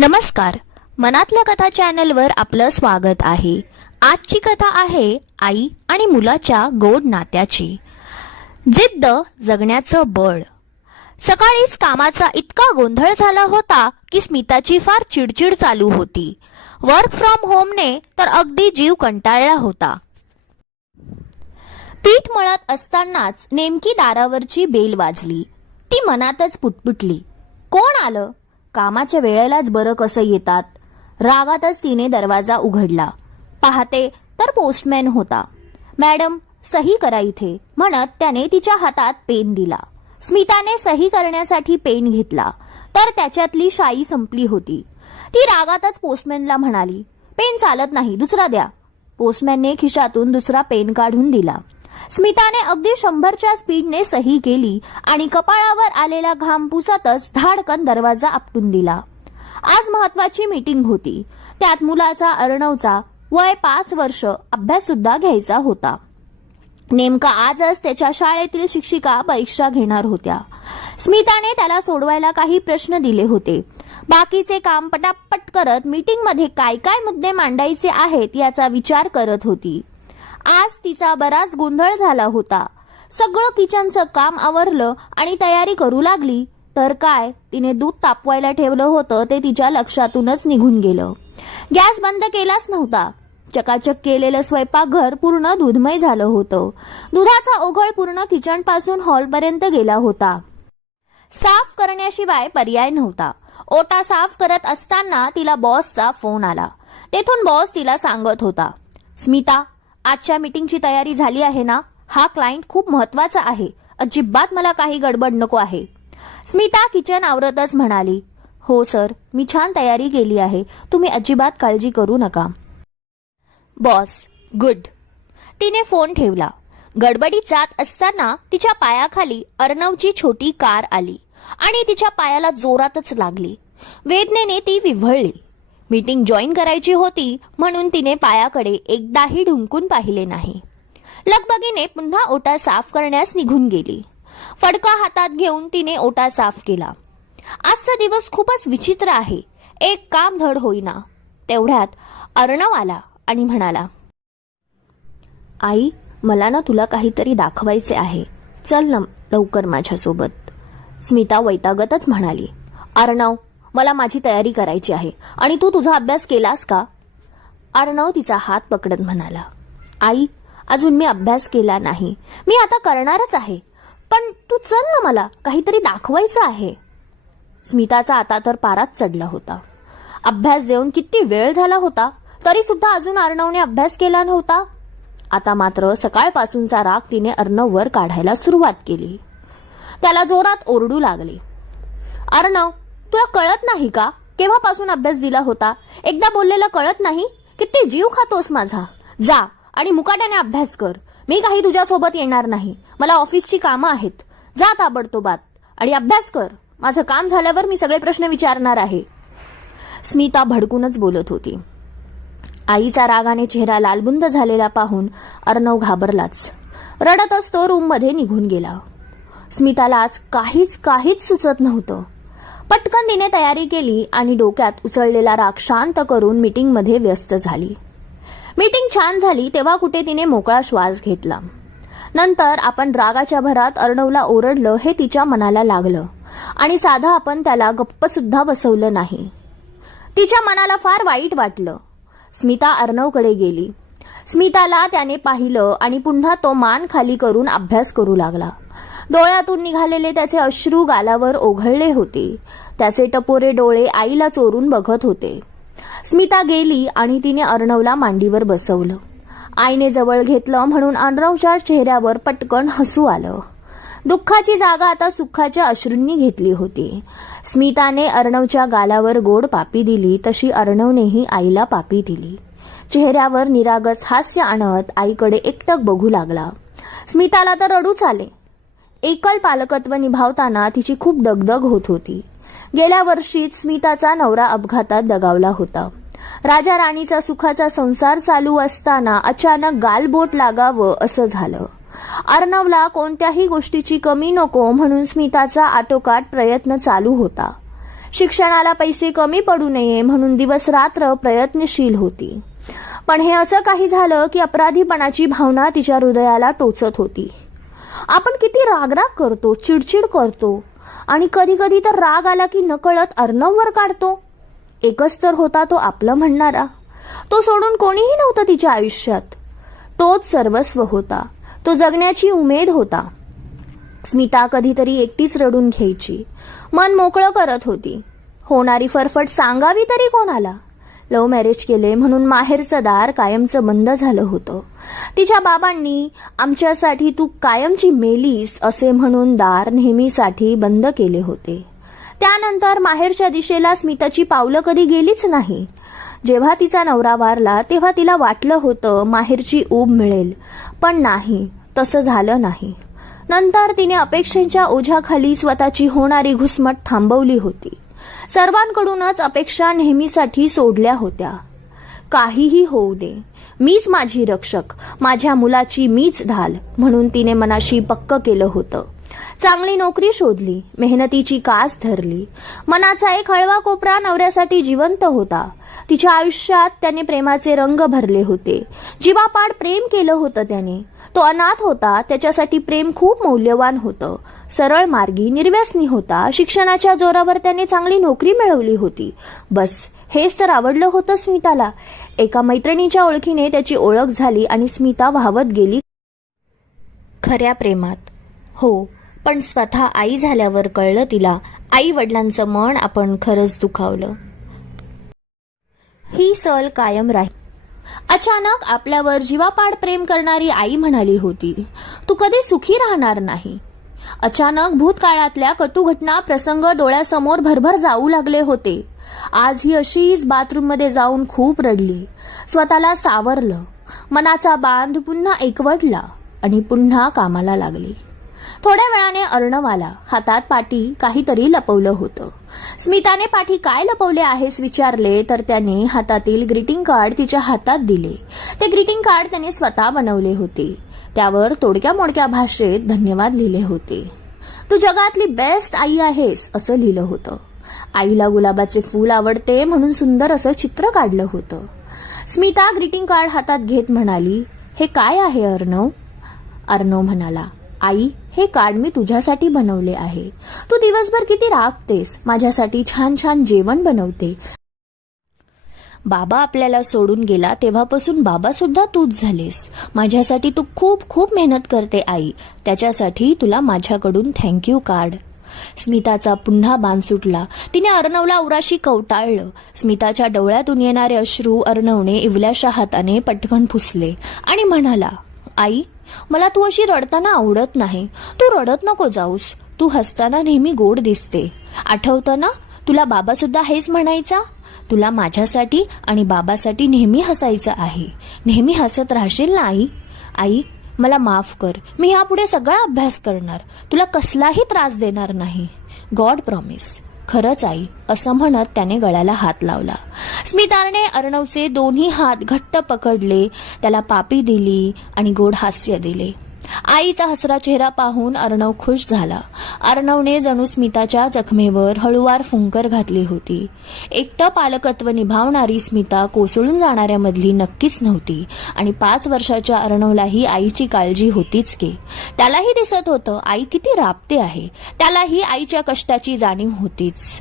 नमस्कार. मनातल्या कथा चॅनलवर आपलं स्वागत आहे. आजची कथा आहे आई आणि मुलाच्या गोड नात्याची. जिद्द जगण्याचं बळ. सकाळीच कामाचा इतका गोंधळ झाला होता की स्मिताची फार चिडचिड चालू होती. वर्क फ्रॉम होमने तर अगदी जीव कंटाळला होता. पीठ मळत असतानाच नेमकी दारावरची बेल वाजली. ती मनातच पुटपुटली. कोण आलं? कामाच्या वेळेलाच बरं कसं येतात? रागातच तिने दरवाजा उघडला. पाहते तर पोस्टमॅन होता. मॅडम सही करा इथे म्हणत त्याने तिच्या हातात पेन दिला. स्मिताने सही करण्यासाठी पेन घेतला. तर त्याच्यातली शाई संपली होती. ती रागातच पोस्टमॅनला म्हणाली पेन चालत नाही दुसरा द्या. पोस्टमॅनने खिशातून दुसरा पेन काढून दिला. स्मिताने अगदी शंभरच्या स्पीडने सही केली आणि कपाळावर आलेला घाम पुसतच धाडकन दरवाजा आपटून दिला. आज महत्वाची मीटिंग होती. त्यात मुलाचा अर्णवचा वय पाच वर्ष अभ्यास सुद्धा घ्यायचा होता. नेमका आजच त्याच्या शाळेतील शिक्षिका परीक्षा घेणार होत्या. स्मिताने त्याला सोडवायला काही प्रश्न दिले होते. बाकीचे काम पटापट करत मीटिंगमध्ये काय काय मुद्दे मांडायचे आहेत याचा विचार करत होती. आज तिचा बराच गोंधळ झाला होता. सगळं किचनचं काम आवरलं आणि तयारी करू लागली तर काय तिने दूध तापवायला ठेवलं होतं ते तिच्या लक्षातूनच निघून गेलं. गॅस बंद केलाच नव्हता. चकाचक केलेलं स्वयंपाकघर पूर्ण दूधमय झालं होतं. दुधाचा ओघळ पूर्ण किचनपासून हॉलपर्यंत गेला होता. साफ करण्याशिवाय पर्याय नव्हता. ओटा साफ करत असताना तिला बॉसचा फोन आला. तेथून बॉस तिला सांगत होता स्मिता आजच्या मीटिंगची तयारी झाली आहे ना? हा क्लायंट खूप महत्त्वाचा आहे. अजिबात मला काही गडबड नको आहे. स्मिता किचन आवरतच म्हणाली. हो सर मी छान तयारी केली आहे. तुम्ही अजिबात काळजी करू नका. बॉस गुड तिने फोन ठेवला. गडबडीत जात असताना तिच्या पायाखाली अर्णवची छोटी कार आली आणि तिच्या पायाला जोरातच लागली. वेदनेने ती विव्हळली. मीटिंग जॉईन करायची होती म्हणून तिने पायाकडे एकदाही ढुंकून पाहिले नाही. लगबगीने पुन्हा ओटा साफ करण्यास निघून गेली. फडका हातात घेऊन तिने ओटा साफ केला. आजचा दिवस खूपच विचित्र आहे. एक काम धड होईना. तेवढ्यात अर्णव आला आणि म्हणाला आई मला ना तुला काहीतरी दाखवायचे आहे. चल ना लवकर माझ्यासोबत. स्मिता वैतागतच म्हणाली अर्णव मला माझी तयारी करायची आहे. आणि तू तुझा अभ्यास केलास का? अर्णव तिचा हात पकडत म्हणाला. आई अजून मी अभ्यास केला नाही. मी आता करणारच आहे. पण तू चल ना मला. काहीतरी दाखवायचं आहे. स्मिताचा आता तर पाराच चढला होता. अभ्यास देऊन किती वेळ झाला होता? तरी सुद्धा अजून अर्णवने अभ्यास केला नव्हता? आता मात्र सकाळपासूनचा राग तिने अर्णववर काढायला सुरुवात केली. त्याला जोरात ओरडू लागले. अर्णव तुला कळत नाही का? केव्हापासून अभ्यास दिला होता? एकदा बोललेला कळत नाही? किती जीव खातोस माझा. जा आणि मुकाट्याने अभ्यास कर. मी काही तुझ्यासोबत येणार नाही. मला ऑफिसची कामं आहेत. जा ताबडतोबात आणि अभ्यास कर. माझं काम झाल्यावर मी सगळे प्रश्न विचारणार आहे. स्मिता भडकूनच बोलत होती. आईचा रागाने चेहरा लालबुंद झालेला पाहून अर्णव घाबरलाच. रडतच तो रूममध्ये निघून गेला. स्मिताला आज काहीच काहीच सुचत नव्हतं. पटकन तिने तयारी केली आणि डोक्यात उसळलेला राग शांत करून मीटिंगमध्ये व्यस्त झाली. मीटिंग छान झाली तेव्हा कुठे तिने मोकळा श्वास घेतला. नंतर आपण रागाच्या भरात अर्णवला ओरडलं हे तिच्या मनाला लागलं आणि साधं आपण त्याला गप्प सुद्धा बसवलं नाही. तिच्या मनाला फार वाईट वाटलं. स्मिता अर्णवकडे गेली. स्मिताला त्याने पाहिलं आणि पुन्हा तो मान खाली करून अभ्यास करू लागला. डोळ्यातून निघालेले त्याचे अश्रू गालावर ओघळले होते. त्याचे टपोरे डोळे आईला चोरून बघत होते. स्मिता गेली आणि तिने अर्णवला मांडीवर बसवलं. आईने जवळ घेतलं म्हणून अर्णवच्या चेहऱ्यावर पटकन हसू आलं. दुःखाची जागा आता सुखाच्या अश्रूंनी घेतली होती. स्मिताने अर्णवच्या गालावर गोड पापी दिली तशी अर्णवनेही आईला पापी दिली. चेहऱ्यावर निरागस हास्य आणत आईकडे एकटक बघू लागला. स्मिताला तर रडूच आले. एकल पालकत्व निभावताना तिची खूप दगदग होत होती. गेल्या वर्षीच स्मिताचा नवरा अपघातात दगावला होता. राजा राणीचा सुखाचा संसार चालू असताना अचानक गालबोट लागावं असं झालं. अर्णवला कोणत्याही गोष्टीची कमी नको म्हणून स्मिताचा आटोकाट प्रयत्न चालू होता. शिक्षणाला पैसे कमी पडू नये म्हणून दिवस रात्र प्रयत्नशील होती. पण हे असं काही झालं की अपराधीपणाची भावना तिच्या हृदयाला टोचत होती. आपण किती रागराग करतो चिडचिड करतो. आणि कधी कधी तर राग आला की नकळत अर्णववर काढतो. एकच तर होता तो आपलं म्हणणारा. तो सोडून कोणीही नव्हतं तिच्या आयुष्यात. तोच सर्वस्व होता. तो जगण्याची उमेद होता. स्मिता कधीतरी एकटीच रडून घ्यायची. मन मोकळं करत होती. होणारी फरफट सांगावी तरी कोणाला? लव्ह मॅरेज केले म्हणून माहेरचं दार कायमचं बंद झालं होतं. तिच्या बाबांनी आमच्यासाठी तू कायमची मेलीस असे म्हणून दार नेहमीसाठी बंद केले होते. त्यानंतर माहेरच्या दिशेला स्मिताची पावलं कधी गेलीच नाही. जेव्हा तिचा नवरा वारला तेव्हा तिला वाटलं होतं माहेरची ऊब मिळेल पण नाही तसं झालं नाही. नंतर तिने अपेक्षेच्या ओझ्याखाली स्वतःची होणारी घुसमट थांबवली होती. सर्वांकडूनच अपेक्षा नेहमीसाठी सोडल्या होत्या. काहीही होऊ दे. मीच माझी रक्षक. माझ्या मुलाची मीच ढाल. म्हणून तिने मनाशी पक्क केलं होतं. चांगली नोकरी शोधली. मेहनतीची कास धरली. मनाचा एक हळवा कोपरा नवऱ्यासाठी जिवंत होता. तिच्या आयुष्यात त्याने प्रेमाचे रंग भरले होते. जीवापाड प्रेम केलं होतं त्याने. तो अनाथ होता. त्याच्यासाठी प्रेम खूप मौल्यवान होतं. सरळ मार्गी निर्व्यसनी होता. शिक्षणाच्या जोरावर त्याने चांगली नोकरी मिळवली होती. बस हेच तर आवडलं होतं स्मिताला. एका मैत्रिणीच्या ओळखीने त्याची ओळख झाली आणि स्मिता वाहवत गेली. खऱ्या प्रेमात. हो पण स्वतः आई झाल्यावर कळलं तिला. आई वडिलांचं मन आपण खरंच दुखावलं. ही सल कायम राहील अचानक आपल्यावर जीवापाड प्रेम करणारी आई म्हणाली होती तू कधी सुखी राहणार नाही. अचानक भूतकाळातल्या कटुघटना प्रसंग डोळ्यासमोर भरभर जाऊ लागले होते. आज ही अशीच बाथरूममध्ये जाऊन खूप रडली. स्वतःला सावरलं. मनाचा बांध पुन्हा एकवटला आणि पुन्हा कामाला लागली. थोड्या वेळाने अर्णव आला हातात पाठी काहीतरी लपवलं होतं. स्मिताने पाठी काय लपवले आहेस विचारले तर त्याने हातातील ग्रीटिंग कार्ड तिच्या हातात दिले. ते ग्रीटिंग कार्ड त्याने स्वतः बनवले होते. त्यावर तोडक्या मोडक्या भाषेत धन्यवाद लिहिले होते. तू जगातली बेस्ट आई आहेस असं लिहिलं होतं. आईला गुलाबाचे फूल आवडते म्हणून सुंदर असं चित्र काढलं होतं. स्मिता ग्रीटिंग कार्ड हातात घेत म्हणाली हे काय आहे अर्णव? अर्णव म्हणाला आई हे कार्ड मी तुझ्यासाठी बनवले आहे. तू दिवसभर किती राबतेस माझ्यासाठी छान छान जेवण बनवते. बाबा आपल्याला सोडून गेला तेव्हापासून बाबा सुद्धा तूच झालेस. माझ्यासाठी तू खूप खूप मेहनत करते आई. त्याच्यासाठी तुला माझ्याकडून थँक्यू कार्ड स्मिताचा पुन्हा बाण सुटला. तिने अर्णवला उराशी कवटाळलं. स्मिताच्या डोळ्यातून येणारे अश्रू अर्णवने इवल्याशा हाताने पटकन पुसले आणि म्हणाला आई मला तू अशी रडताना आवडत नाही. तू रडत नको जाऊस. तू हसताना नेहमी गोड दिसते. आठवतं ना? तुला बाबा सुद्धा हेच म्हणायचा? तुला माझ्यासाठी आणि बाबासाठी नेहमी हसायचं आहे. नेहमी हसत राहशील ना आई? आई मला माफ कर. मी यापुढे सगळा अभ्यास करणार. तुला कसलाही त्रास देणार नाही. God promise. खरंच आई असं म्हणत त्याने गळ्याला हात लावला. स्मिताने अर्णवचे दोन्ही हात घट्ट पकडले. त्याला पापी दिली आणि गोड हास्य दिले. आईचा हसरा चेहरा पाहून अर्णव खुश झाला. अर्णवने जणू स्मिताच्या जखमेवर हळुवार फुंकर घातली होती. एकटं पालकत्व निभावणारी स्मिता कोसळून जाणाऱ्यामधली नक्कीच नव्हती आणि पाच वर्षाच्या अर्णवलाही आईची काळजी होतीच की. त्यालाही दिसत होतं आई किती राबते आहे. त्यालाही आईच्या कष्टाची जाणीव होतीच.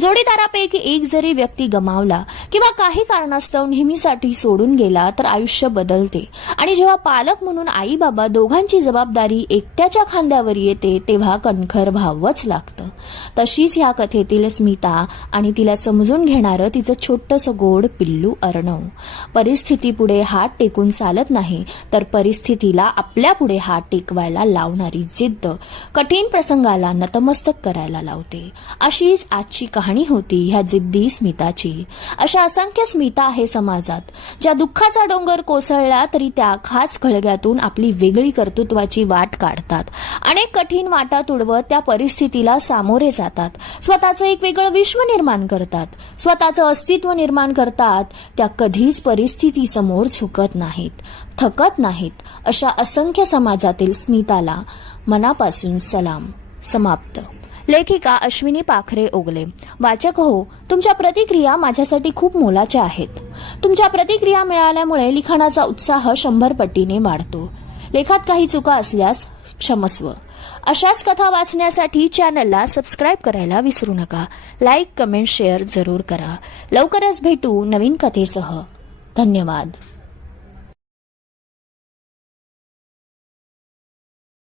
जोडीदारापैकी एक जरी व्यक्ती गमावला किंवा काही कारणास्तव नेहमीसाठी सोडून गेला तर आयुष्य बदलते. आणि जेव्हा पालक म्हणून आई बाबा दोघांची जबाबदारी एकट्याच्या खांद्यावर येते तेव्हा कणखर व्हावंच लागतं. तशीच ह्या कथेतील स्मिता आणि तिला समजून घेणारं तिचं छोटंसं गोड पिल्लू अर्णव. परिस्थिती पुढे हात टेकून चालत नाही तर परिस्थितीला आपल्या पुढे हात टेकवायला लावणारी जिद्द कठीण प्रसंगाला नतमस्तक करायला लावते. अशीच आजची कहाणी होती ह्या जिद्दी स्मिताची. अशा असंख्य स्मिता आहे समाजात ज्या दुःखाचा डोंगर कोसळला तरी त्या खास खळग्यातून आपली वेगळी कर्तृत्वाची वाट काढतात. अनेक कठीण वाटा तुडवत त्या परिस्थितीला सामोरे जातात. स्वतःचं एक वेगळं विश्व निर्माण करतात. स्वतःचं अस्तित्व निर्माण करतात त्या कधीच परिस्थिती समोर झुकत नाहीत थकत नाहीत अशा असंख्य समाजातील स्मिताला मनापासून सलाम. समाप्त. लेखिका अश्विनी पाखरे ओगले. वाचक हो तुमच्या प्रतिक्रिया माझ्यासाठी खूप मोलाच्या आहेत. तुमच्या प्रतिक्रिया मिळाल्यामुळे लिखाणाचा उत्साह शंभर पटीने वाढतो. लेखात काही चुका असल्यास क्षमस्व. अशाच कथा वाचण्यासाठी चॅनलला सबस्क्राईब करायला विसरू नका. लाईक कमेंट शेअर जरूर करा. लवकरच भेटू नवीन कथेसह. धन्यवाद.